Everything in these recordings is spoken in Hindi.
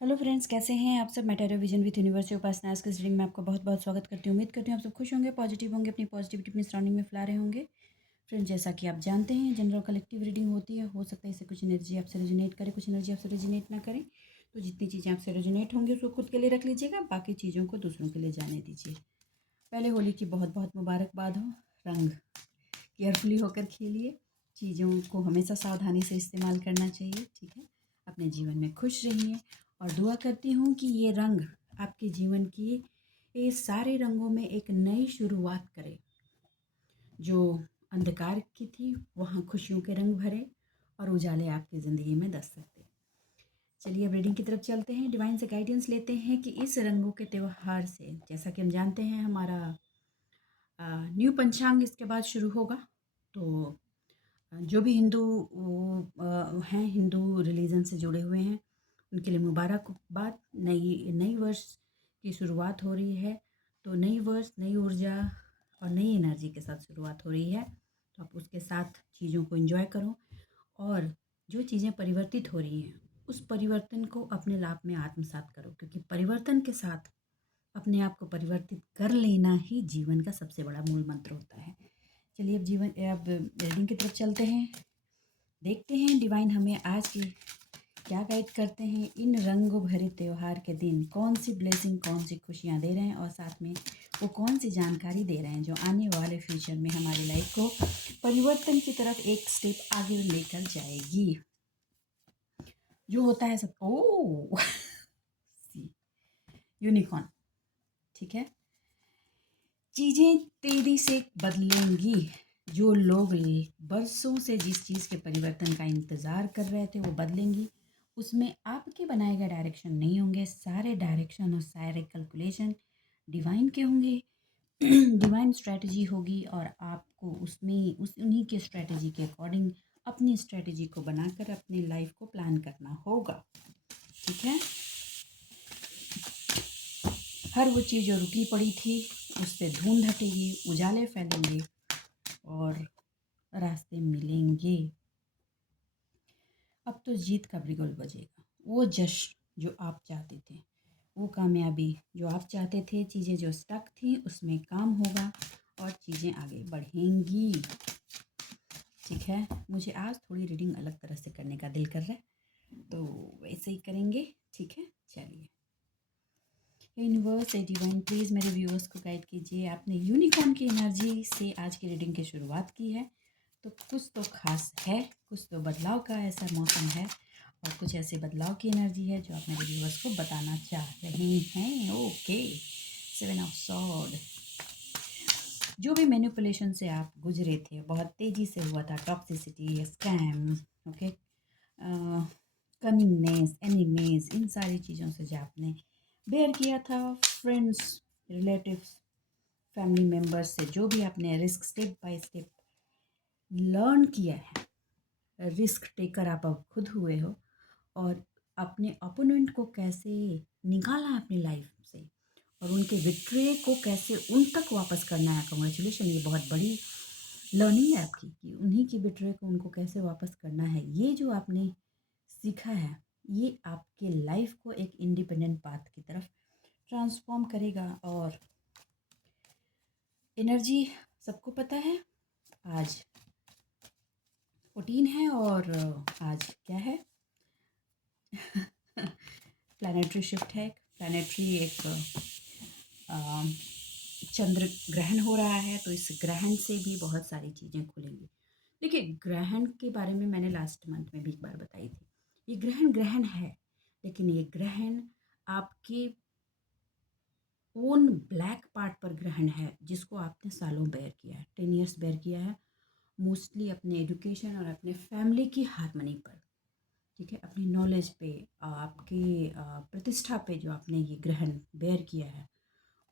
हेलो फ्रेंड्स, कैसे हैं आप सब। मैं टेरो विजन विथ यूनिवर्स उपासना आज के रीडिंग में आपका बहुत बहुत स्वागत करती हूँ। उम्मीद करती हूँ आप सब खुश होंगे, पॉजिटिव होंगे, अपनी पॉजिटिविटी अपनी सराउंडिंग में फैला रहे होंगे। फ्रेंड्स, जैसा कि आप जानते हैं, जनरल कलेक्टिव रीडिंग होती है। हो सकता है इससे कुछ एनर्जी आपसे रेजोनेट करे, कुछ एनर्जी आपसे रेजोनेट ना करे। तो जितनी चीज़ें आपसे रेजोनेट होंगी उसको खुद के लिए रख लीजिएगा, बाकी चीज़ों को दूसरों के लिए जाने दीजिए। पहले होली की बहुत बहुत मुबारकबाद हो। रंग केयरफुली होकर खेलिए, चीज़ों को हमेशा सावधानी से इस्तेमाल करना चाहिए, ठीक है। अपने जीवन में खुश रहिए और दुआ करती हूँ कि ये रंग आपके जीवन की ये सारे रंगों में एक नई शुरुआत करे। जो अंधकार की थी वहाँ खुशियों के रंग भरे और उजाले आपकी ज़िंदगी में दस्तक दे। चलिए अब रीडिंग की तरफ चलते हैं। डिवाइन से गाइडेंस लेते हैं कि इस रंगों के त्यौहार से, जैसा कि हम जानते हैं हमारा न्यू पंचांग इसके बाद शुरू होगा। तो जो भी हिंदू हैं, हिंदू रिलीजन से जुड़े हुए हैं, उनके लिए मुबारकबाद। नई नई वर्ष की शुरुआत हो रही है, तो नई वर्ष नई ऊर्जा और नई एनर्जी के साथ शुरुआत हो रही है। तो आप उसके साथ चीज़ों को एंजॉय करो और जो चीज़ें परिवर्तित हो रही हैं उस परिवर्तन को अपने लाभ में आत्मसात करो, क्योंकि परिवर्तन के साथ अपने आप को परिवर्तित कर लेना ही जीवन का सबसे बड़ा मूल मंत्र होता है। चलिए अब रीडिंग की तरफ चलते हैं। देखते हैं डिवाइन हमें आज की क्या गाइड करते हैं। इन रंगों भरे त्यौहार के दिन कौन सी ब्लेसिंग, कौन सी खुशियाँ दे रहे हैं और साथ में वो कौन सी जानकारी दे रहे हैं जो आने वाले फ्यूचर में हमारी लाइफ को परिवर्तन की तरफ एक स्टेप आगे लेकर जाएगी। जो होता है सब ओ यूनिकॉर्न, ठीक है। चीज़ें तेजी से बदलेंगी। जो लोग बरसों से जिस चीज़ के परिवर्तन का इंतज़ार कर रहे थे वो बदलेंगी। उसमें आपके बनाए गए डायरेक्शन नहीं होंगे, सारे डायरेक्शन और सारे कैलकुलेशन डिवाइन के होंगे। डिवाइन स्ट्रेटजी होगी और आपको उसमें उन्हीं के स्ट्रेटजी के अकॉर्डिंग अपनी स्ट्रेटजी को बनाकर अपनी लाइफ को प्लान करना होगा, ठीक है। हर वो चीज़ जो रुकी पड़ी थी उससे धुंध हटेगी, उजाले फैलेंगे और रास्ते मिलेंगे। अब तो जीत का बिगुल बजेगा। वो जश्न जो आप चाहते थे, वो कामयाबी जो आप चाहते थे, चीज़ें जो स्टक थी उसमें काम होगा और चीज़ें आगे बढ़ेंगी, ठीक है। मुझे आज थोड़ी रीडिंग अलग तरह से करने का दिल कर रहा है, तो वैसे ही करेंगे, ठीक है। चलिए, यूनिवर्स डिवाइन प्लीज़ मेरे व्यूअर्स को गाइड कीजिए। आपने यूनिकॉर्न की एनर्जी से आज की रीडिंग की शुरुआत की है, तो कुछ तो खास है, कुछ तो बदलाव का ऐसा मौसम है और कुछ ऐसे बदलाव की एनर्जी है जो आप मेरे व्यूअर्स को बताना चाह रहे हैं। Okay, 7 of sword. जो भी मैनिपुलेशन से आप गुजरे थे बहुत तेज़ी से हुआ था, toxicity, scam, okay, cunningness, enemies, इन सारी चीज़ों से जो आपने बेयर किया था, फ्रेंड्स, रिलेटिव्स, फैमिली मेम्बर्स से जो भी आपने risk step by step learn किया है, रिस्क टेकर आप अब खुद हुए हो और अपने ओपोनेंट को कैसे निकाला अपनी लाइफ से और उनके विक्ट्री को कैसे उन तक वापस करना है। कॉन्ग्रेचुलेशन, ये बहुत बड़ी लर्निंग है आपकी कि उन्हीं की विक्ट्री को उनको कैसे वापस करना है। ये जो आपने सीखा है ये आपके लाइफ को एक इंडिपेंडेंट पाथ की तरफ ट्रांसफॉर्म करेगा। और एनर्जी सबको पता है, आज 14 है और आज क्या है प्लानिटरी शिफ्ट है, प्लानिटरी एक चंद्र ग्रहण हो रहा है, तो इस ग्रहण से भी बहुत सारी चीज़ें खुलेंगी। देखिए, ग्रहण के बारे में मैंने लास्ट मंथ में भी एक बार बताई थी। ये ग्रहण ग्रहण है, लेकिन ये ग्रहण आपके ओन ब्लैक पार्ट पर ग्रहण है जिसको आपने सालों बेयर किया है, 10 ईयर्स बेयर किया है, मोस्टली अपने एजुकेशन और अपने फैमिली की हार्मनी पर, ठीक है, अपनी नॉलेज पे, आपकी प्रतिष्ठा पे जो आपने ये ग्रहण बेयर किया है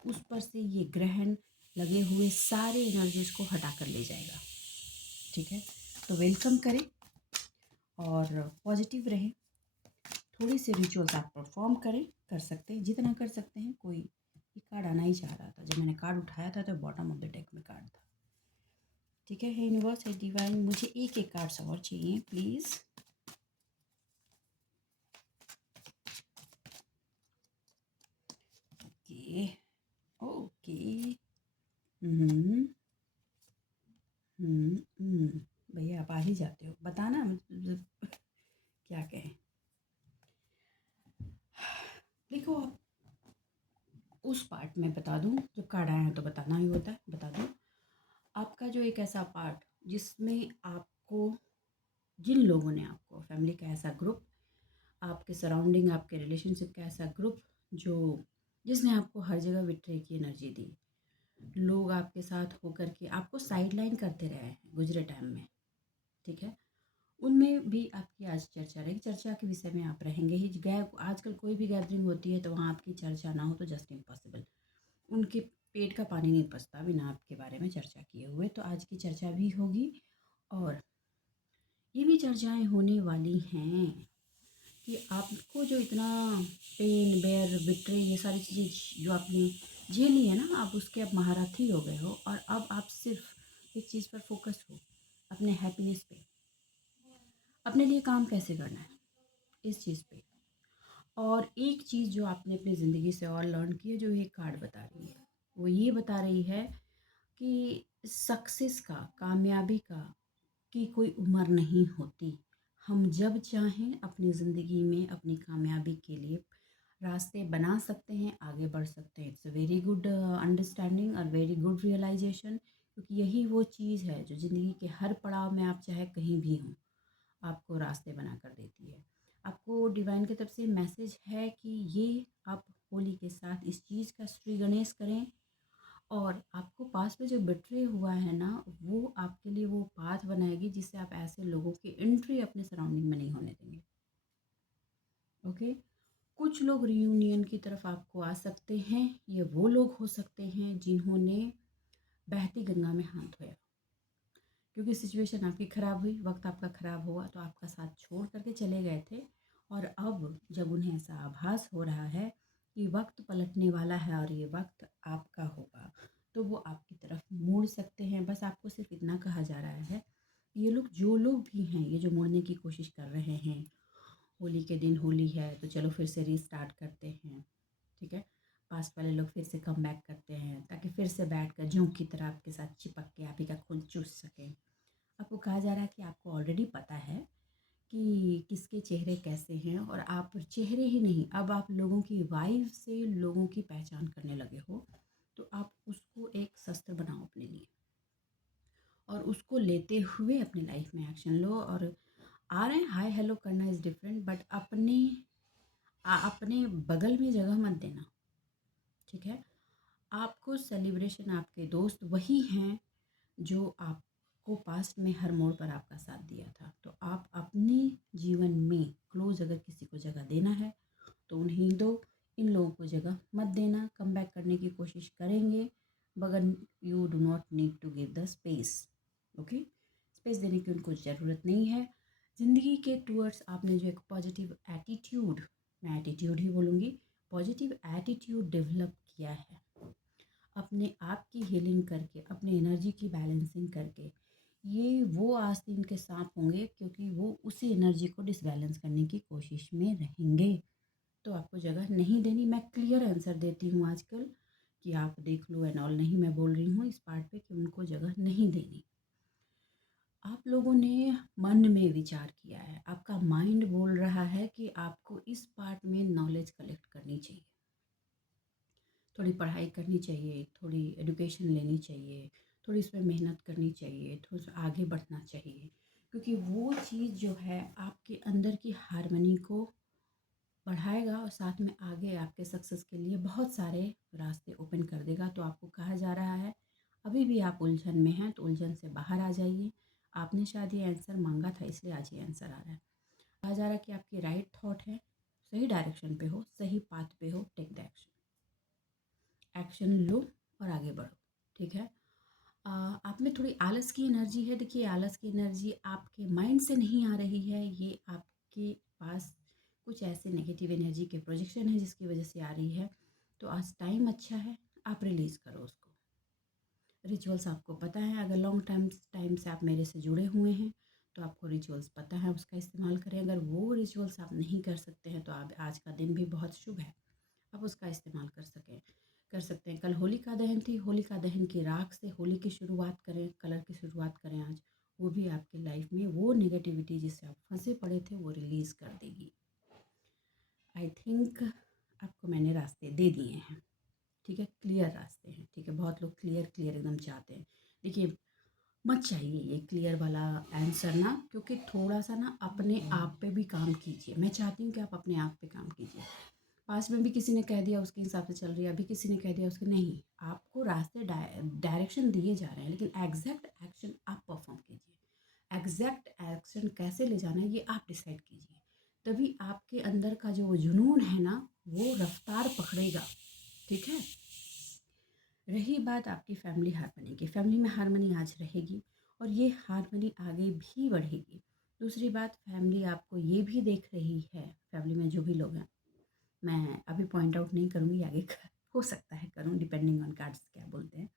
उस पर से ये ग्रहण लगे हुए सारे एनर्जीज को हटा कर ले जाएगा, ठीक है। तो वेलकम करें और पॉजिटिव रहें। थोड़ी सी रिचुअल्स आप परफॉर्म करें, कर सकते हैं जितना कर सकते हैं। कोई ये कार्ड आना ही चाह रहा था, जब मैंने कार्ड उठाया था तो बॉटम ऑफ द डेक में कार्ड था, ठीक है। यूनिवर्स है डिवाइन, मुझे एक एक कार्ड्स और चाहिए प्लीज़। देखो आप उस पार्ट में बता दूँ, जब कार्ड आए हैं तो बताना ही होता है, बता दूँ। आपका जो एक ऐसा पार्ट जिसमें आपको, जिन लोगों ने आपको, फैमिली का ऐसा ग्रुप, आपके सराउंडिंग, आपके रिलेशनशिप का ऐसा ग्रुप जो जिसने आपको हर जगह बिट्रे की एनर्जी दी, लोग आपके साथ होकर के आपको साइड लाइन करते रहे हैं गुजरे टाइम में, ठीक है, उनमें भी आपकी आज चर्चा रहेगी। चर्चा के विषय में आप रहेंगे ही। आजकल कोई भी गैदरिंग होती है तो वहाँ आपकी चर्चा ना हो तो जस्ट इम्पॉसिबल। उनके पेट का पानी नहीं पचता बिना आपके बारे में चर्चा किए हुए। तो आज की चर्चा भी होगी, और ये भी चर्चाएं होने वाली हैं कि आपको जो इतना पेन, बेयर, बिट्रे, ये सारी चीज़ें जो आपने झेली है ना, आप उसके अब महारथी हो गए हो, और अब आप सिर्फ एक चीज़ पर फोकस हो, अपने हैप्पीनेस पे, अपने लिए काम कैसे करना है इस चीज़ पे। और एक चीज़ जो आपने अपनी ज़िंदगी से और लर्न की है, जो ये कार्ड बता रही है, वो ये बता रही है कि सक्सेस का, कामयाबी का की कोई उम्र नहीं होती। हम जब चाहें अपनी ज़िंदगी में अपनी कामयाबी के लिए रास्ते बना सकते हैं, आगे बढ़ सकते हैं। It's a very good understanding और वेरी गुड रियलाइजेशन, क्योंकि यही वो चीज़ है जो ज़िंदगी के हर पड़ाव में, आप चाहे कहीं भी हों, आपको रास्ते बना कर देती है। आपको डिवाइन की तरफ से मैसेज है कि ये आप होली के साथ इस चीज़ का श्री गणेश करें, और आपको पास में जो बिट्रे हुआ है ना, वो आपके लिए वो पाथ बनाएगी जिससे आप ऐसे लोगों की एंट्री अपने सराउंडिंग में नहीं होने देंगे। ओके। कुछ लोग रियूनियन की तरफ आपको आ सकते हैं। ये वो लोग हो सकते हैं जिन्होंने बहती गंगा में हाथ धोया, क्योंकि सिचुएशन आपकी ख़राब हुई, वक्त आपका ख़राब हुआ, तो आपका साथ छोड़ करके चले गए थे। और अब जब उन्हें ऐसा आभास हो रहा है कि वक्त पलटने वाला है और ये वक्त आपका होगा, तो वो आपकी तरफ मुड़ सकते हैं। बस आपको सिर्फ इतना कहा जा रहा है, ये लोग, जो लोग भी हैं, ये जो मुड़ने की कोशिश कर रहे हैं, होली के दिन, होली है तो चलो फिर से रीस्टार्ट करते हैं, ठीक है, पास्ट वाले लोग फिर से कम बैक करते हैं ताकि फिर से बैठ कर जोंक की तरह आपके साथ चिपक के आप ही का खून चूस सकें। आपको कहा जा रहा है कि आपको ऑलरेडी पता है कि किसके चेहरे कैसे हैं, और आप चेहरे ही नहीं, अब आप लोगों की वाइब से लोगों की पहचान करने लगे हो। तो आप उसको एक शस्त्र बनाओ अपने लिए, और उसको लेते हुए अपनी लाइफ में एक्शन लो। और आ रहे हैं, हाय हेलो करना इज़ डिफरेंट, बट अपने बगल में जगह मत देना, ठीक है। आपको सेलिब्रेशन, आपके दोस्त वही हैं जो आपको पास्ट में हर मोड़ पर आपका साथ दिया था। तो आप अपने जीवन में क्लोज अगर किसी को जगह देना है तो उन्हें दो, इन लोगों को जगह मत देना। कम बैक करने की कोशिश करेंगे, मगर you do not need to give the space. Okay, space देने की उनको ज़रूरत नहीं है। ज़िंदगी के टूवर्ड्स आपने जो एक पॉजिटिव एटीट्यूड, मैं एटीट्यूड ही बोलूँगी, पॉजिटिव एटीट्यूड डेवलप किया है, अपने आप की हीलिंग करके, अपने एनर्जी की बैलेंसिंग करके, ये वो आस्तीन के सांप होंगे, क्योंकि वो उसी एनर्जी को डिसबैलेंस करने की कोशिश में रहेंगे। तो आपको जगह नहीं देनी। मैं क्लियर आंसर देती हूँ आजकल कि आप देख लो एंड ऑल, नहीं, मैं बोल रही हूँ इस पार्ट पे कि उनको जगह नहीं देनी। आप लोगों ने मन में विचार किया है, आपका माइंड बोल रहा है कि आपको इस पार्ट में नॉलेज कलेक्ट करनी चाहिए, थोड़ी पढ़ाई करनी चाहिए, थोड़ी एजुकेशन लेनी चाहिए, थोड़ी इसमें मेहनत करनी चाहिए, थोड़ा सा आगे बढ़ना चाहिए, क्योंकि वो चीज़ जो है आपके अंदर की हारमनी को बढ़ाएगा, और साथ में आगे आपके सक्सेस के लिए बहुत सारे रास्ते ओपन कर देगा। तो आपको कहा जा रहा है, अभी भी आप उलझन में हैं तो उलझन से बाहर आ जाइए। आपने शायद ये आंसर मांगा था, इसलिए आज ये आंसर आ रहा है। कहा जा रहा है कि आपकी राइट थॉट है, सही डायरेक्शन पे हो, सही पाथ पे हो, टेक द एक्शन, एक्शन लो और आगे बढ़ो, ठीक है। आप में थोड़ी आलस की एनर्जी है। देखिए, आलस की एनर्जी आपके माइंड से नहीं आ रही है, ये आपके पास कुछ ऐसे नेगेटिव एनर्जी के प्रोजेक्शन है जिसकी वजह से आ रही है। तो आज टाइम अच्छा है, आप रिलीज़ करो उसको। रिचुअल्स आपको पता है, अगर लॉन्ग टाइम से आप मेरे से जुड़े हुए हैं तो आपको रिचुअल्स पता है, उसका इस्तेमाल करें। अगर वो रिचुअल्स आप नहीं कर सकते हैं तो आप, आज का दिन भी बहुत शुभ है, आप उसका इस्तेमाल कर सकते हैं। कल होलिका दहन थी, होलिका दहन की राख से होली की शुरुआत करें, कलर की शुरुआत करें आज। वो भी आपकी लाइफ में वो नेगेटिविटी जिससे आप फंसे पड़े थे वो रिलीज़ कर देगी। आई थिंक आपको मैंने रास्ते दे दिए हैं, ठीक है, क्लियर रास्ते हैं, ठीक है। बहुत लोग क्लियर क्लियर एकदम चाहते हैं। देखिए, मत चाहिए ये क्लियर वाला आंसर ना, क्योंकि थोड़ा सा ना अपने आप पे भी काम कीजिए। मैं चाहती हूँ कि आप अपने आप पे काम कीजिए। पास में भी किसी ने कह दिया उसके हिसाब से चल रही है, अभी किसी ने कह दिया उसके, नहीं, आपको रास्ते डायरेक्शन दिए जा रहे हैं, लेकिन एग्जैक्ट एक्शन आप परफॉर्म कीजिए। एग्जैक्ट एक्शन कैसे ले जाना है ये आप डिसाइड कीजिए, तभी आपके अंदर का जो जुनून है ना वो रफ्तार पकड़ेगा, ठीक है। रही बात आपकी फैमिली हारमनी की, फैमिली में हारमनी आज रहेगी और ये हारमनी आगे भी बढ़ेगी। दूसरी बात, फैमिली आपको ये भी देख रही है, फैमिली में जो भी लोग हैं, मैं अभी पॉइंट आउट नहीं करूँगी, आगे हो सकता है करूँ, डिपेंडिंग ऑन कार्ड्स क्या बोलते हैं।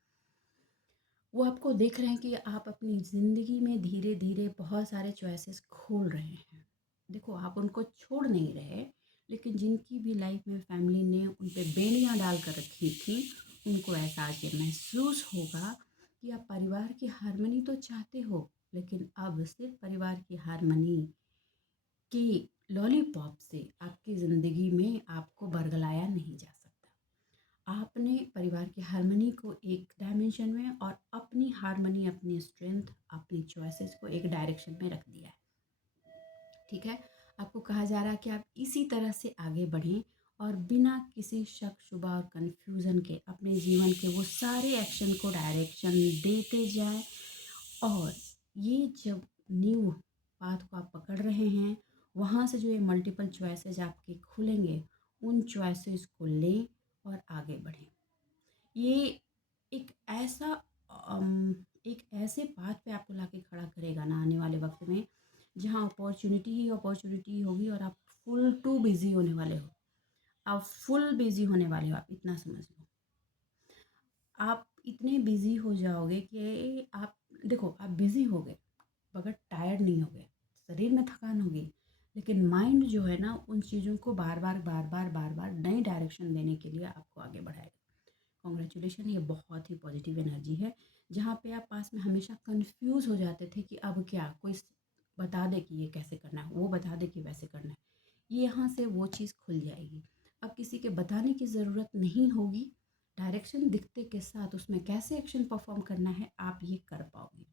वो आपको देख रहे हैं कि आप अपनी ज़िंदगी में धीरे धीरे बहुत सारे चॉइसेस खोल रहे हैं। देखो, आप उनको छोड़ नहीं रहे, लेकिन जिनकी भी लाइफ में फैमिली ने उन पे बेड़ियाँ डाल कर रखी थी, उनको एहसास ये महसूस होगा कि आप परिवार की हारमनी तो चाहते हो, लेकिन अब सिर्फ परिवार की हारमनी कि लॉलीपॉप से आपकी ज़िंदगी में आपको बरगलाया नहीं जा सकता। आपने परिवार की हारमनी को एक डायमेंशन में और अपनी हारमनी, अपनी स्ट्रेंथ, अपनी चॉइसेस को एक डायरेक्शन में रख दिया है, ठीक है। आपको कहा जा रहा है कि आप इसी तरह से आगे बढ़ें और बिना किसी शक शुबा और कन्फ्यूज़न के अपने जीवन के वो सारे एक्शन को डायरेक्शन देते जाएं। और ये जब न्यू पाथ को आप पकड़ रहे हैं, वहाँ से जो ये मल्टीपल चॉइसेस आपके खुलेंगे, उन चॉइसेस को लें और आगे बढ़ें। ये एक ऐसा एक ऐसे पाथ पे आपको लाके खड़ा करेगा ना आने वाले वक्त में, जहाँ अपॉर्चुनिटी ही अपॉर्चुनिटी होगी और आप फुल टू बिजी होने वाले हो। आप फुल बिजी होने वाले हो, आप इतना समझ लो। आप इतने बिजी हो जाओगे कि आप, देखो, आप बिजी हो गए मगर टायर्ड नहीं हो गए, शरीर में थकान होगी, लेकिन माइंड जो है ना उन चीज़ों को बार बार बार बार बार बार नई डायरेक्शन देने के लिए आपको आगे बढ़ाएगा। कॉन्ग्रेचुलेशन, ये बहुत ही पॉजिटिव एनर्जी है। जहाँ पे आप पास में हमेशा कंफ्यूज हो जाते थे कि अब क्या, कोई बता दे कि ये कैसे करना है, वो बता दे कि वैसे करना है, ये यहाँ से वो चीज़ खुल जाएगी। अब किसी के बताने की ज़रूरत नहीं होगी, डायरेक्शन दिखते के साथ उसमें कैसे एक्शन परफॉर्म करना है आप ये कर पाओगे।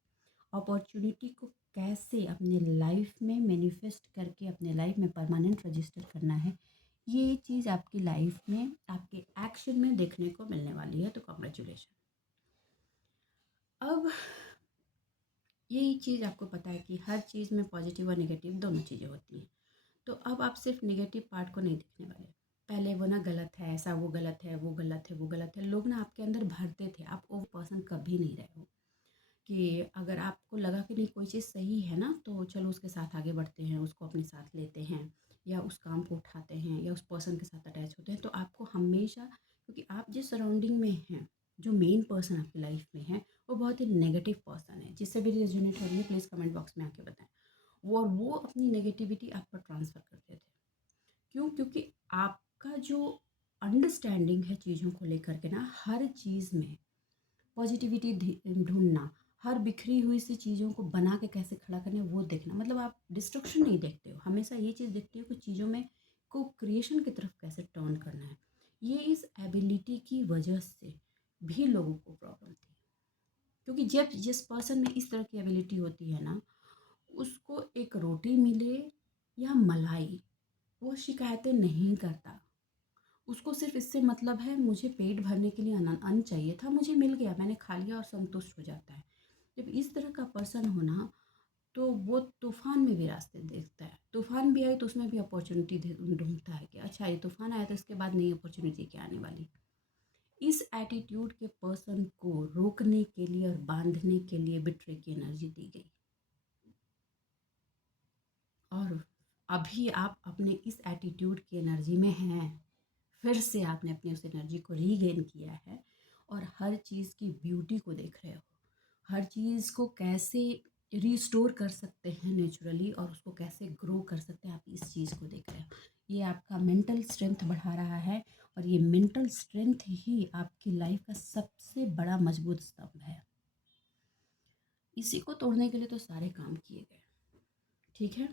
अपॉर्चुनिटी को कैसे अपने लाइफ में मैनिफेस्ट करके अपने लाइफ में परमानेंट रजिस्टर करना है, ये चीज़ आपकी लाइफ में आपके एक्शन में देखने को मिलने वाली है। तो कॉन्ग्रेचुलेशन। अब यही चीज़ आपको पता है कि हर चीज़ में पॉजिटिव और नेगेटिव दोनों चीज़ें होती हैं। तो अब आप सिर्फ नेगेटिव पार्ट को नहीं देखने वाले। पहले वो ना गलत है, ऐसा, वो गलत है, वो गलत है, वो गलत है, लोग ना आपके अंदर भरते थे। आप वो पर्सन कभी नहीं रहे हो कि अगर आपको लगा कि नहीं कोई चीज़ सही है ना, तो चलो उसके साथ आगे बढ़ते हैं, उसको अपने साथ लेते हैं, या उस काम को उठाते हैं, या उस पर्सन के साथ अटैच होते हैं। तो आपको हमेशा, क्योंकि आप जिस सराउंडिंग में हैं, जो मेन पर्सन आपकी लाइफ में है वो बहुत ही नेगेटिव पर्सन है। जिससे भी रेजोनेट हो रही है प्लीज़ कमेंट बॉक्स में आके बताएं। और वो अपनी नेगेटिविटी आप पर ट्रांसफ़र करते थे। क्यों? क्योंकि आपका जो अंडरस्टैंडिंग है चीज़ों को लेकर के ना, हर चीज़ में पॉजिटिविटी ढूंढना, हर बिखरी हुई सी चीज़ों को बना के कैसे खड़ा करना है वो देखना। मतलब आप डिस्ट्रक्शन नहीं देखते हो, हमेशा ये चीज़ देखते हो कि चीज़ों में को क्रिएशन की तरफ कैसे टर्न करना है। ये इस एबिलिटी की वजह से भी लोगों को प्रॉब्लम थी, क्योंकि जब जिस पर्सन में इस तरह की एबिलिटी होती है ना, उसको एक रोटी मिले या मलाई, वो शिकायतें नहीं करता। उसको सिर्फ इससे मतलब है, मुझे पेट भरने के लिए अन्न चाहिए था, मुझे मिल गया, मैंने खा लिया और संतुष्ट हो जाता है। जब इस तरह का पर्सन होना, तो वो तूफान में भी रास्ते देखता है। तूफान भी आए तो उसमें भी अपॉर्चुनिटी ढूंढता है कि अच्छा ये तूफान आया तो इसके बाद नई अपॉर्चुनिटी क्या आने वाली। इस एटीट्यूड के पर्सन को रोकने के लिए और बांधने के लिए बिट्रे की एनर्जी दी गई। और अभी आप अपने इस एटीट्यूड की एनर्जी में हैं, फिर से आपने अपनी उस एनर्जी को रीगेन किया है और हर चीज़ की ब्यूटी को देख रहे हो। हर चीज़ को कैसे रिस्टोर कर सकते हैं नेचुरली और उसको कैसे ग्रो कर सकते हैं, आप इस चीज़ को देख रहे हो। ये आपका मेंटल स्ट्रेंथ बढ़ा रहा है और ये मेंटल स्ट्रेंथ ही आपकी लाइफ का सबसे बड़ा मजबूत स्तंभ है। इसी को तोड़ने के लिए तो सारे काम किए गए, ठीक है।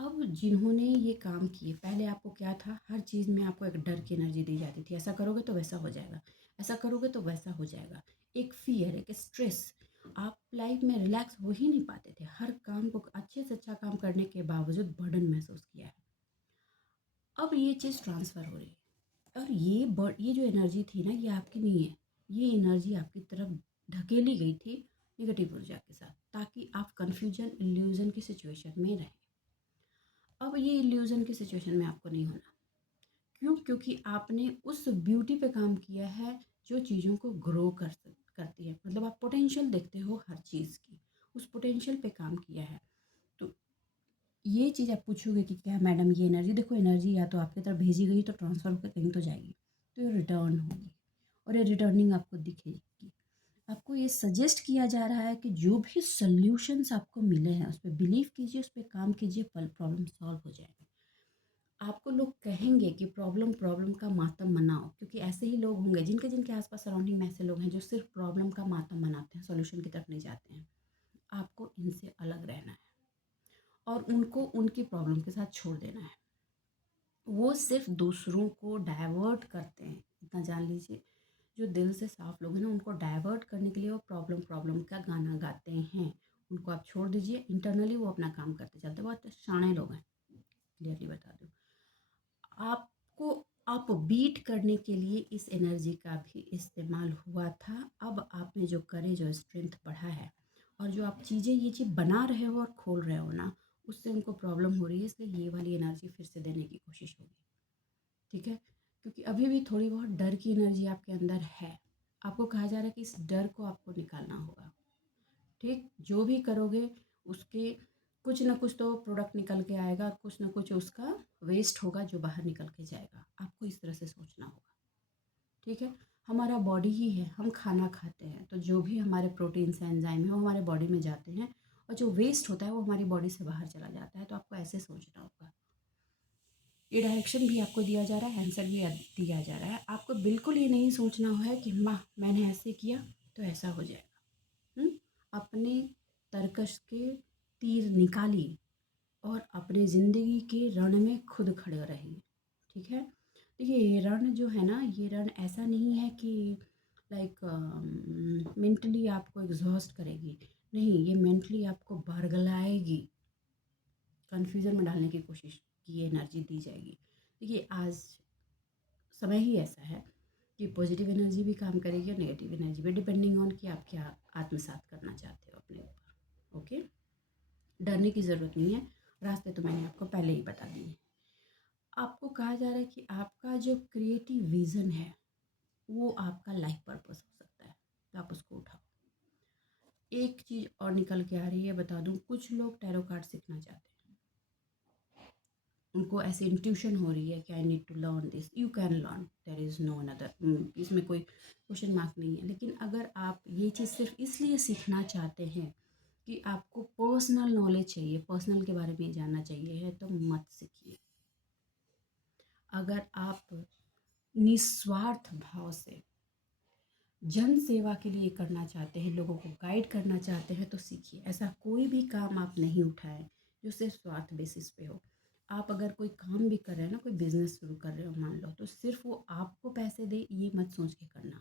अब जिन्होंने ये काम किए, पहले आपको क्या था, हर चीज़ में आपको एक डर की एनर्जी दी जाती थी, ऐसा करोगे तो वैसा हो जाएगा, ऐसा करोगे तो वैसा हो जाएगा। एक फ़ियर, एक स्ट्रेस, आप लाइफ में रिलैक्स हो ही नहीं पाते थे, हर काम को अच्छे से अच्छा काम करने के बावजूद बर्डन महसूस किया है। अब ये चीज़ ट्रांसफ़र हो रही है और ये जो एनर्जी थी ना, ये आपकी नहीं है, ये एनर्जी आपकी तरफ ढकेली गई थी नेगेटिव ऊर्जा के साथ, ताकि आप कन्फ्यूजन, इल्यूज़न की सिचुएशन में रहें। अब ये इल्यूज़न की सिचुएशन में आपको नहीं होना। क्यों? क्योंकि आपने उस ब्यूटी पे काम किया है जो चीज़ों को ग्रो करती है। मतलब आप पोटेंशियल देखते हो हर चीज़ की, उस पोटेंशियल पे काम किया है। तो ये चीज़ आप पूछोगे कि क्या मैडम ये एनर्जी, देखो एनर्जी या तो आपकी तरफ भेजी गई तो ट्रांसफ़र होकर कहीं तो जाएगी, तो ये रिटर्न होगी और ये रिटर्निंग आपको दिखेगी। आपको ये सजेस्ट किया जा रहा है कि जो भी सॉल्यूशंस आपको मिले हैं उस पे बिलीव कीजिए, उस पे काम कीजिए, प्रॉब्लम सॉल्व हो जाएगी। आपको लोग कहेंगे कि प्रॉब्लम प्रॉब्लम का मातम मनाओ, क्योंकि ऐसे ही लोग होंगे जिनके जिनके आसपास सराउंडिंग में ऐसे लोग हैं जो सिर्फ प्रॉब्लम का मातम मनाते हैं, सॉल्यूशन की तरफ नहीं जाते हैं। आपको इनसे अलग रहना है और उनको उनकी प्रॉब्लम के साथ छोड़ देना है। वो सिर्फ दूसरों को डाइवर्ट करते हैं, इतना जान लीजिए। जो दिल से साफ लोग हैं ना, उनको डाइवर्ट करने के लिए वो प्रॉब्लम प्रॉब्लम का गाना गाते हैं। उनको आप छोड़ दीजिए, इंटरनली वो अपना काम करते चलते, बहुत शाणे लोग हैं, क्लियरली बता दूँ। आपको अप बीट करने के लिए इस एनर्जी का भी इस्तेमाल हुआ था। अब आप में जो करेज और स्ट्रेंथ बढ़ा है और जो आप चीज़ें ये चीज़ बना रहे हो और खोल रहे हो ना, उससे उनको प्रॉब्लम हो रही है, इसलिए ये वाली एनर्जी फिर से देने की कोशिश होगी। ठीक है? क्योंकि अभी भी थोड़ी बहुत डर की एनर्जी आपके अंदर है। आपको कहा जा रहा है कि इस डर को आपको निकालना होगा। ठीक? जो भी करोगे उसके कुछ ना कुछ तो प्रोडक्ट निकल के आएगा और कुछ ना कुछ उसका वेस्ट होगा जो बाहर निकल के जाएगा। आपको इस तरह से सोचना होगा। ठीक है? हमारा बॉडी ही है, हम खाना खाते हैं तो जो भी हमारे प्रोटीन्स हैं, एंजाइम है, वो हमारे बॉडी में जाते हैं और जो वेस्ट होता है वो हमारी बॉडी से बाहर चला जाता है। तो आपको ऐसे सोचना होगा। ये डायरेक्शन भी आपको दिया जा रहा है, आंसर भी दिया जा रहा है। आपको बिल्कुल ये नहीं सोचना है कि मैंने ऐसे किया तो ऐसा हो जाएगा। अपने तर्कश के तीर निकालिए और अपने ज़िंदगी के रण में खुद खड़े रहिए। ठीक है? देखिए ये रण जो है ना, ये रण ऐसा नहीं है कि मेंटली आपको एग्जॉस्ट करेगी। नहीं, ये मेंटली आपको बरगलाएगी, कन्फ्यूज़न में डालने की कोशिश की ये एनर्जी दी जाएगी। देखिए आज समय ही ऐसा है कि पॉजिटिव एनर्जी भी काम करेगी और नेगेटिव एनर्जी भी, डिपेंडिंग ऑन कि आप क्या आत्मसात करना चाहते हो अपने ऊपर। ओके? डरने की ज़रूरत नहीं है, रास्ते तो मैंने आपको पहले ही बता दिए। आपको कहा जा रहा है कि आपका जो क्रिएटिव विज़न है वो आपका लाइफ पर्पस हो सकता है, तो आप उसको उठाओ। एक चीज़ और निकल के आ रही है, बता दूं, कुछ लोग टैरो कार्ड सीखना चाहते हैं, उनको ऐसे इंट्यूशन हो रही है कि I need to learn this. You can learn, there is no another, इसमें कोई क्वेश्चन मार्क नहीं है। लेकिन अगर आप ये चीज़ सिर्फ इसलिए सीखना चाहते हैं कि आपको पर्सनल नॉलेज चाहिए, पर्सनल के बारे में जानना चाहिए है, तो मत सीखिए। अगर आप निस्वार्थ भाव से जन सेवा के लिए करना चाहते हैं, लोगों को गाइड करना चाहते हैं, तो सीखिए। ऐसा कोई भी काम आप नहीं उठाएं जो सिर्फ स्वार्थ बेसिस पे हो। आप अगर कोई काम भी कर रहे हैं ना, कोई बिजनेस शुरू कर रहे हो मान लो, तो सिर्फ वो आपको पैसे दे ये मत सोच के करना।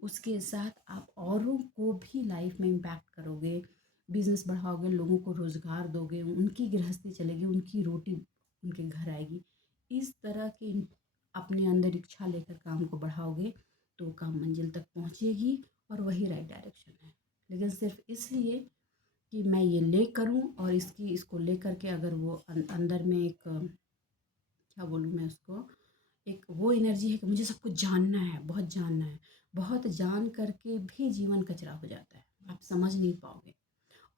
उसके साथ आप औरों को भी लाइफ में इम्पैक्ट करोगे, बिजनेस बढ़ाओगे, लोगों को रोज़गार दोगे, उनकी गृहस्थी चलेगी, उनकी रोटी उनके घर आएगी। इस तरह की अपने अंदर इच्छा लेकर काम को बढ़ाओगे तो काम मंजिल तक पहुंचेगी और वही राइट डायरेक्शन है। लेकिन सिर्फ इसलिए कि मैं ये ले करूं और इसको ले करके अगर वो अंदर में एक क्या बोलूँ मैं उसको, एक वो एनर्जी है कि मुझे सब कुछ जानना है, बहुत जानना है, बहुत जान करके भी जीवन कचरा हो जाता है, आप समझ नहीं पाओगे।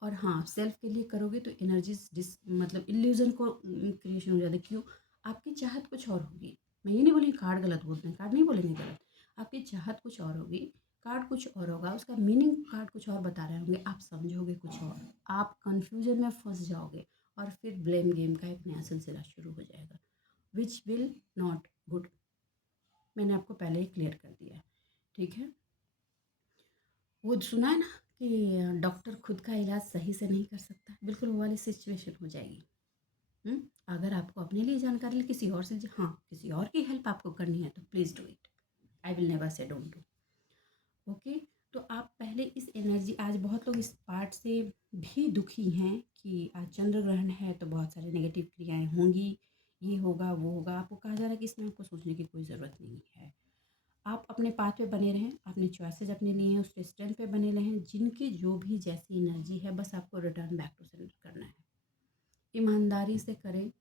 और हाँ, सेल्फ के लिए करोगे तो एनर्जी मतलब इल्यूजन को क्रिएशन हो जाता है। क्यों? आपकी चाहत कुछ और होगी। मैं ये नहीं बोली कार्ड गलत बोलते हैं, कार्ड नहीं बोलेंगे गलत। आपकी चाहत कुछ और होगी, कार्ड कुछ और होगा, उसका मीनिंग कार्ड कुछ और बता रहे होंगे, आप समझोगे कुछ और, आप कन्फ्यूजन में फंस जाओगे और फिर ब्लेम गेम का एक नया सिलसिला शुरू हो जाएगा, विच विल नॉट गुड। मैंने आपको पहले ही क्लियर कर दिया है। ठीक है? वो सुना है ना कि डॉक्टर खुद का इलाज सही से नहीं कर सकता, बिल्कुल वो वाली सिचुएशन हो जाएगी। अगर आपको अपने लिए जानकारी किसी और से, हाँ, किसी और की हेल्प आपको करनी है तो please do it. I will never say don't do. Okay. तो आप पहले इस एनर्जी, आज बहुत लोग इस पार्ट से भी दुखी हैं कि आज चंद्र ग्रहण है तो बहुत सारी नेगेटिव क्रियाएं होंगी, ये होगा वो होगा। आपको कहा जा रहा है कि इसमें आपको सोचने की कोई ज़रूरत नहीं है। आप अपने पाथ पे बने रहें, आपने चॉइसेस अपने लिए हैं, उस स्ट्रेंथ पे बने रहें। जिनकी जो भी जैसी एनर्जी है, बस आपको रिटर्न बैक टू सेंटर करना है। ईमानदारी से करें,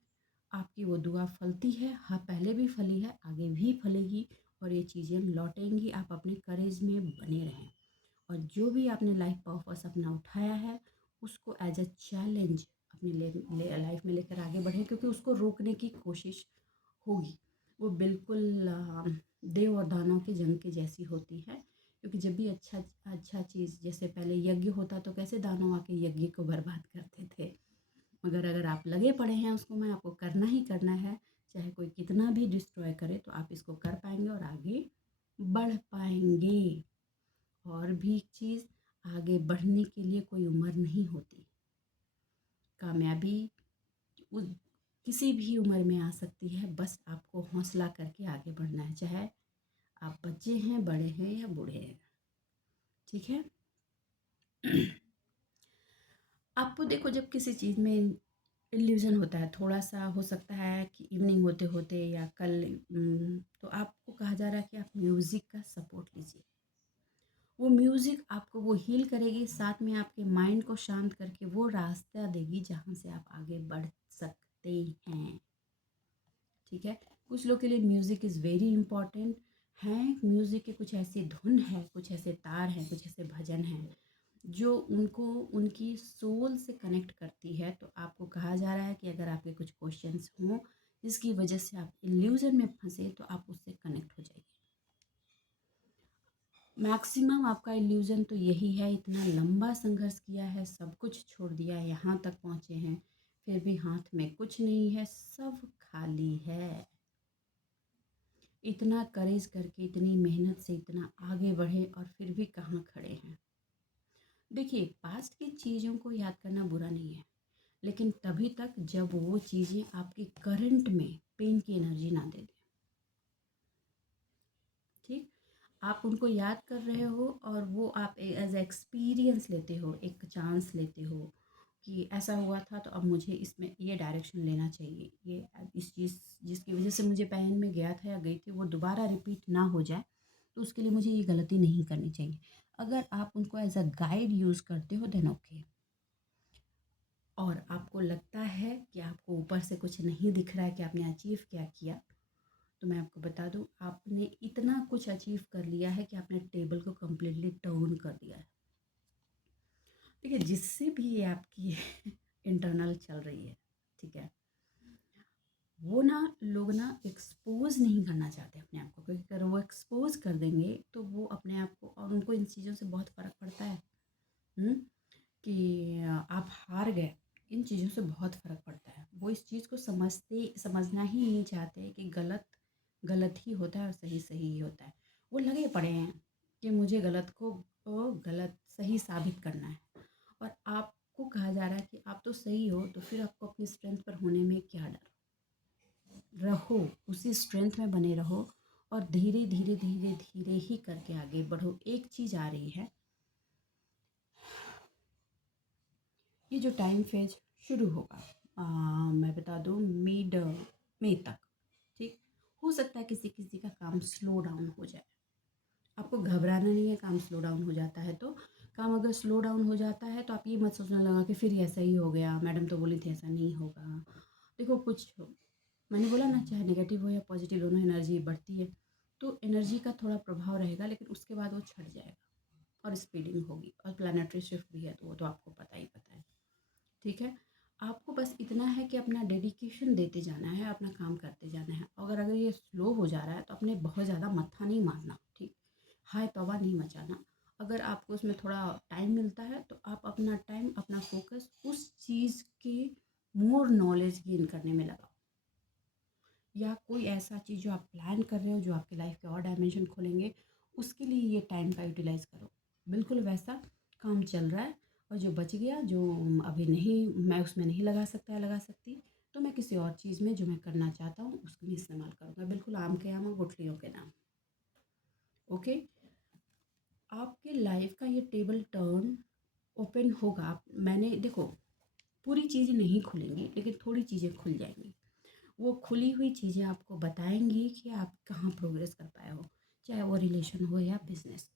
आपकी वो दुआ फलती है। हाँ, पहले भी फली है, आगे भी फलेगी और ये चीज़ें लौटेंगी। आप अपने करेज में बने रहें और जो भी आपने लाइफ पर्पस अपना उठाया है उसको एज अ चैलेंज अपनी लाइफ में लेकर आगे बढ़ें, क्योंकि उसको रोकने की कोशिश होगी। वो बिल्कुल देव और दानव की जंग के जैसी होती है। क्योंकि जब भी अच्छा चीज़, जैसे पहले यज्ञ होता तो कैसे दानव आके यज्ञ को बर्बाद करते थे, मगर अगर आप लगे पड़े हैं उसको, मैं आपको करना ही करना है, चाहे कोई कितना भी डिस्ट्रॉय करे, तो आप इसको कर पाएंगे और आगे बढ़ पाएंगे। और भी एक चीज़, आगे बढ़ने के लिए कोई उम्र नहीं होती। कामयाबी उस किसी भी उम्र में आ सकती है, बस आपको हौसला करके आगे बढ़ना है, चाहे आप बच्चे हैं, बड़े हैं या बूढ़े हैं। ठीक है। आपको देखो, जब किसी चीज़ में इल्यूज़न होता है, थोड़ा सा हो सकता है कि इवनिंग होते होते या कल, तो आपको कहा जा रहा है कि आप म्यूज़िक का सपोर्ट लीजिए। वो म्यूज़िक आपको वो हील करेगी, साथ में आपके माइंड को शांत करके वो रास्ता देगी जहाँ से आप आगे बढ़ सकते हैं। ठीक है। कुछ लोग के लिए म्यूज़िक इज़ वेरी इम्पॉर्टेंट हैं। म्यूज़िक के कुछ ऐसे धुन है, कुछ ऐसे तार हैं, कुछ ऐसे भजन हैं जो उनको उनकी सोल से कनेक्ट करती है। तो आपको कहा जा रहा है कि अगर आपके कुछ क्वेश्चंस हों जिसकी वजह से आप इल्यूजन में फंसे, तो आप उससे कनेक्ट हो जाइए। मैक्सिमम आपका इल्यूज़न तो यही है, इतना लंबा संघर्ष किया है, सब कुछ छोड़ दिया है, यहाँ तक पहुँचे हैं, फिर भी हाथ में कुछ नहीं है, सब खाली है। इतना करेज करके, इतनी मेहनत से इतना आगे बढ़े और फिर भी कहाँ खड़े हैं। देखिए, पास्ट की चीज़ों को याद करना बुरा नहीं है, लेकिन तभी तक जब वो चीज़ें आपके करंट में पेन की एनर्जी ना दे दें। ठीक। आप उनको याद कर रहे हो और वो आप एज एक्सपीरियंस लेते हो, एक चांस लेते हो कि ऐसा हुआ था तो अब मुझे इसमें ये डायरेक्शन लेना चाहिए, ये इस चीज़ जिसकी वजह से मुझे पेन में गया था या गई थी वो दोबारा रिपीट ना हो जाए, तो उसके लिए मुझे ये गलती नहीं करनी चाहिए। अगर आप उनको एज अ गाइड यूज़ करते हो देन ओके। और आपको लगता है कि आपको ऊपर से कुछ नहीं दिख रहा है कि आपने अचीव क्या किया, तो मैं आपको बता दूं, आपने इतना कुछ अचीव कर लिया है कि आपने टेबल को कम्प्लीटली टर्न कर दिया है। ठीक है। जिससे भी ये आपकी इंटरनल चल रही है, ठीक है, वो ना लोग ना एक्सपोज नहीं करना चाहते अपने आप को, क्योंकि अगर वो एक्सपोज कर देंगे तो वो अपने आप को, और उनको इन चीज़ों से बहुत फ़र्क पड़ता है। हम्म, कि आप हार गए, इन चीज़ों से बहुत फ़र्क पड़ता है। वो इस चीज़ को समझना ही नहीं चाहते कि गलत गलत ही होता है और सही सही ही होता है। वो लगे पड़े हैं कि मुझे गलत को गलत सही साबित करना है। और आपको कहा जा रहा है कि आप तो सही हो, तो फिर आपको अपनी स्ट्रेंथ पर होने में क्या डर। रहो, उसी स्ट्रेंथ में बने रहो और धीरे धीरे धीरे धीरे ही करके आगे बढ़ो। एक चीज़ आ रही है, ये जो टाइम फेज शुरू होगा, मैं बता दूँ मिड मई तक। ठीक। हो सकता है किसी किसी का काम स्लो डाउन हो जाए, आपको घबराना नहीं है। काम स्लो डाउन हो जाता है तो, काम अगर स्लो डाउन हो जाता है तो आप ये मत सोचने लगा कि फिर ऐसा ही हो गया, मैडम तो बोली थी ऐसा नहीं होगा। देखो, कुछ मैंने बोला ना, चाहे नेगेटिव हो या पॉजिटिव, दोनों एनर्जी बढ़ती है, तो एनर्जी का थोड़ा प्रभाव रहेगा, लेकिन उसके बाद वो छट जाएगा और स्पीडिंग होगी। और प्लानेटरी शिफ्ट भी है तो वो तो आपको पता ही पता है। ठीक है। आपको बस इतना है कि अपना डेडिकेशन देते जाना है, अपना काम करते जाना है। अगर ये स्लो हो जा रहा है तो अपने बहुत ज़्यादा मत्था नहीं मारना। ठीक। हाय तौबा नहीं मचाना। अगर आपको उसमें थोड़ा टाइम मिलता है तो आप अपना टाइम, अपना फोकस उस चीज़ के मोर नॉलेज गेन करने में लगाओ, या कोई ऐसा चीज़ जो आप प्लान कर रहे हो जो आपके लाइफ के और डायमेंशन खोलेंगे, उसके लिए ये टाइम का यूटिलाइज़ करो। बिल्कुल वैसा काम चल रहा है, और जो बच गया, जो अभी नहीं मैं उसमें नहीं लगा सकता या लगा सकती, तो मैं किसी और चीज़ में जो मैं करना चाहता हूँ उसमें इस्तेमाल करूँगा। बिल्कुल आम के आम और गुठलियों के नाम। ओके, आपके लाइफ का ये टेबल टर्न ओपन होगा। मैंने देखो, पूरी चीज़ें नहीं खुलेंगी लेकिन थोड़ी चीज़ें खुल जाएंगी। वो खुली हुई चीज़ें आपको बताएंगी कि आप कहाँ प्रोग्रेस कर पाए हो, चाहे वो रिलेशन हो या बिजनेस।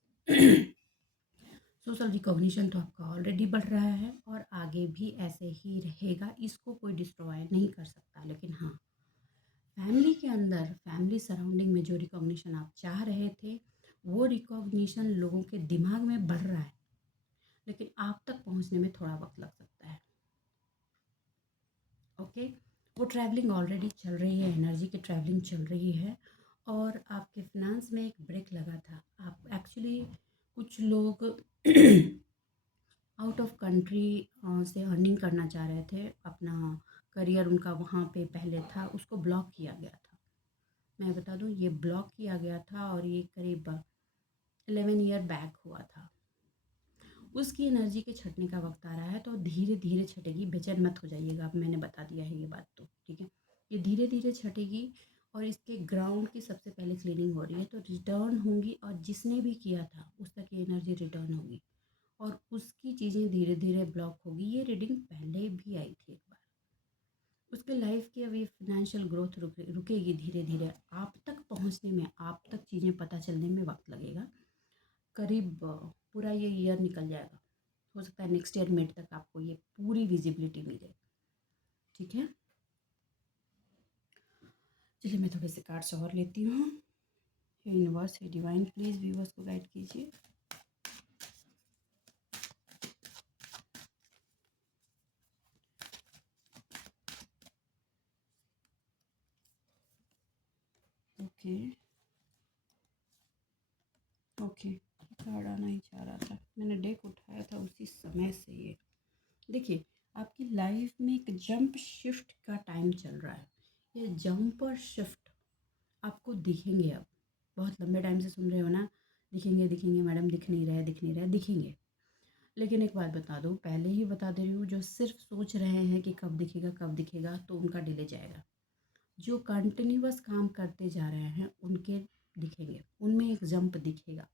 सोशल रिकॉग्निशन तो आपका ऑलरेडी बढ़ रहा है और आगे भी ऐसे ही रहेगा, इसको कोई डिस्ट्रॉय नहीं कर सकता। लेकिन हाँ, फैमिली के अंदर, फैमिली सराउंडिंग में जो रिकॉग्निशन आप चाह रहे थे, वो रिकॉग्निशन लोगों के दिमाग में बढ़ रहा है, लेकिन आप तक पहुंचने में थोड़ा वक्त लग सकता है। ओके, वो ट्रैवलिंग ऑलरेडी चल रही है, एनर्जी की ट्रैवलिंग चल रही है। और आपके फिनांस में एक ब्रेक लगा था। आप एक्चुअली, कुछ लोग आउट ऑफ कंट्री से अर्निंग करना चाह रहे थे, अपना करियर उनका वहाँ पे पहले था, उसको ब्लॉक किया गया था। मैं बता दूँ, ये ब्लॉक किया गया था और ये करीब 11 ईयर बैक हुआ था। उसकी एनर्जी के छटने का वक्त आ रहा है, तो धीरे धीरे छटेगी। बेचैन मत हो जाइएगा, अब मैंने बता दिया है ये बात, तो ठीक है। ये धीरे धीरे छटेगी और इसके ग्राउंड की सबसे पहले क्लीनिंग हो रही है, तो रिटर्न होंगी और जिसने भी किया था उस तक ये एनर्जी रिटर्न होगी और उसकी चीज़ें धीरे धीरे ब्लॉक होगी। ये रीडिंग पहले भी आई थी एक बार। उसके लाइफ की अभी फाइनेंशियल ग्रोथ रुकेगी धीरे धीरे। आप तक पहुंचने में, आप तक चीज़ें पता चलने में वक्त लगेगा। करीब पूरा ये ईयर निकल जाएगा। हो सकता है नेक्स्ट ईयर मिड तक आपको ये पूरी विजिबिलिटी मिले। ठीक है, चलिए मैं थोड़े से कार्ड्स और लेती हूँ। हे यूनिवर्स, हे डिवाइन, प्लीज़ व्यूवर्स को गाइड कीजिए। ओके ओके, कार्ड आना ही चाह रहा था, मैंने डेक उठाया था उसी समय से। ये देखिए, आपकी लाइफ में एक जंप शिफ्ट का टाइम चल रहा है। ये जंप और शिफ्ट आपको दिखेंगे। अब बहुत लंबे टाइम से सुन रहे हो ना, दिखेंगे दिखेंगे मैडम, दिख नहीं रहा है, दिख नहीं रहा है, दिखेंगे। लेकिन एक बात बता दूँ, पहले ही बता दे रही हूँ, जो सिर्फ सोच रहे हैं कि कब दिखेगा कब दिखेगा, तो उनका डिले जाएगा। जो कंटिन्यूअस काम करते जा रहे हैं उनके दिखेंगे, उनमें एक जंप दिखेगा।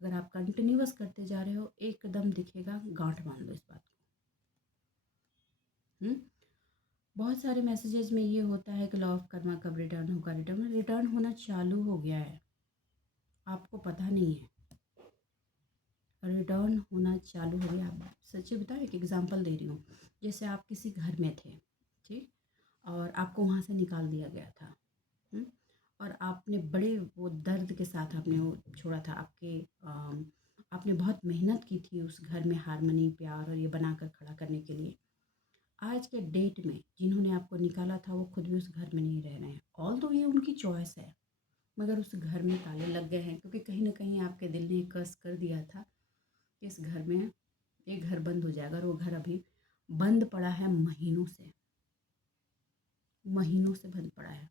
अगर आप कंटिन्यूअस करते जा रहे हो, एकदम दिखेगा, गांठ बांध लो इस बात को। बहुत सारे मैसेजेस में ये होता है कि लॉ ऑफ कर्मा कब रिटर्न होगा। रिटर्न होना चालू हो गया है, आपको पता नहीं है। रिटर्न होना चालू हो गया। आप सच्ची बताओ, एक एग्जांपल दे रही हूँ। जैसे आप किसी घर में थे, ठीक, और आपको वहाँ से निकाल दिया गया था। हुँ? और आपने बड़े वो दर्द के साथ आपने वो छोड़ा था। आपने बहुत मेहनत की थी उस घर में हारमनी, प्यार और ये बनाकर खड़ा करने के लिए। आज के डेट में जिन्होंने आपको निकाला था वो खुद भी उस घर में नहीं रह रहे हैं। ऑल्दो ये उनकी चॉइस है, मगर उस घर में ताले लग गए हैं, क्योंकि कहीं ना कहीं आपके दिल ने कर्स कर दिया था कि इस घर में एक घर बंद हो जाएगा। और वो घर अभी बंद पड़ा है, महीनों से, महीनों से बंद पड़ा है।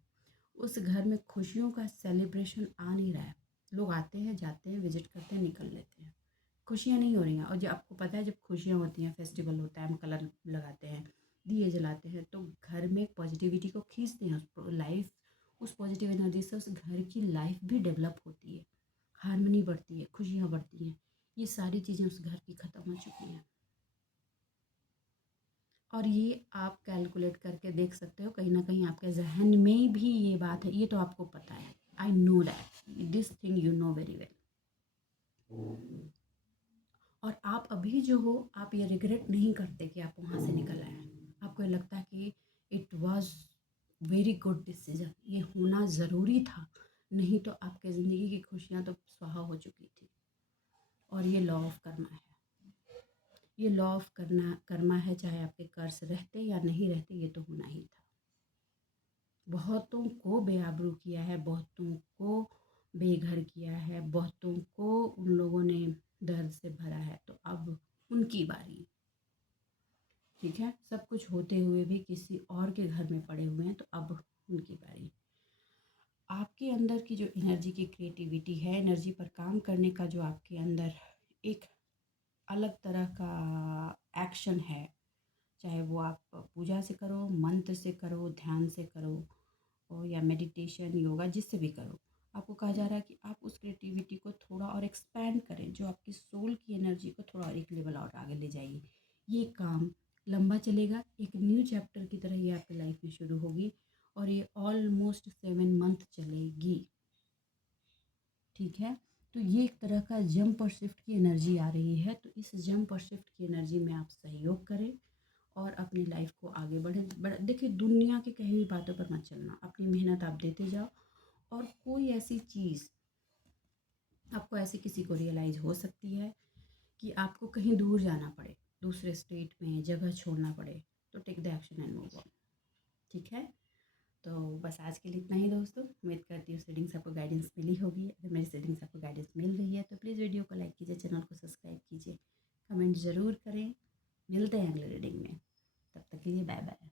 उस घर में खुशियों का सेलिब्रेशन आ नहीं रहा है। लोग आते हैं, जाते हैं, विजिट करते हैं, निकल लेते हैं, खुशियाँ नहीं हो रही हैं। और जब आपको पता है, जब खुशियाँ होती हैं, फेस्टिवल होता है, हम कलर लगाते हैं, दिए जलाते हैं, तो घर में पॉजिटिविटी को खींचते हैं। उस लाइफ, उस पॉजिटिव एनर्जी से उस घर की लाइफ भी डेवलप होती है, हारमनी बढ़ती है, खुशियाँ बढ़ती हैं। ये सारी चीज़ें उस घर की ख़त्म हो चुकी हैं। और ये आप कैलकुलेट करके देख सकते हो, कहीं ना कहीं आपके जहन में भी ये बात है, ये तो आपको पता है। I know that, this thing you know very well. और आप अभी जो हो, आप ये रिग्रेट नहीं करते कि आप वहाँ से निकल आए हैं। आपको ये लगता है कि it was very good decision, ये होना ज़रूरी था, नहीं तो आपके ज़िंदगी की खुशियाँ तो स्वाहा हो चुकी थी। और ये लॉ ऑफ कर्मा है, ये लॉ ऑफ कर्मा है। चाहे आपके कर्ज रहते या नहीं रहते, ये तो होना ही था। बहुतों को बेआबरू किया है, बहुतों को बेघर किया है, बहुतों को उन लोगों ने दर्द से भरा है। तो अब उनकी बारी। ठीक है, सब कुछ होते हुए भी किसी और के घर में पड़े हुए हैं, तो अब उनकी बारी। आपके अंदर की जो एनर्जी की क्रिएटिविटी है, एनर्जी पर काम करने का जो आपके अंदर एक अलग तरह का एक्शन है, चाहे वो आप पूजा से करो, मंत्र से करो, ध्यान से करो और या मेडिटेशन, योगा, जिससे भी करो। आपको कहा जा रहा है कि आप उस क्रिएटिविटी को थोड़ा और एक्सपैंड करें, जो आपकी सोल की एनर्जी को थोड़ा और एक लेवल और आगे ले जाइए। ये काम लंबा चलेगा, एक न्यू चैप्टर की तरह ये आपकी लाइफ में शुरू होगी और ये ऑलमोस्ट 7 मंथ चलेगी। ठीक है, तो ये एक तरह का जंप और शिफ्ट की एनर्जी आ रही है। तो इस जंप और शिफ्ट की एनर्जी में आप सहयोग करें और अपनी लाइफ को आगे देखिए, दुनिया की कहीं भी बातों पर मत चलना, अपनी मेहनत आप देते जाओ। और कोई ऐसी चीज़ आपको ऐसे किसी को रियलाइज़ हो सकती है कि आपको कहीं दूर जाना पड़े, दूसरे स्टेट में जगह छोड़ना पड़े, तो take the action and move on. ठीक है, तो बस आज के लिए इतना ही दोस्तों। उम्मीद करती हूँ रीडिंग से आपको गाइडेंस मिली होगी। अगर मेरी रीडिंग से आपको गाइडेंस मिल रही है तो प्लीज़ वीडियो को लाइक कीजिए, चैनल को सब्सक्राइब कीजिए, कमेंट ज़रूर करें। मिलते हैं अगले रीडिंग में, तब तक के लिए बाय बाय।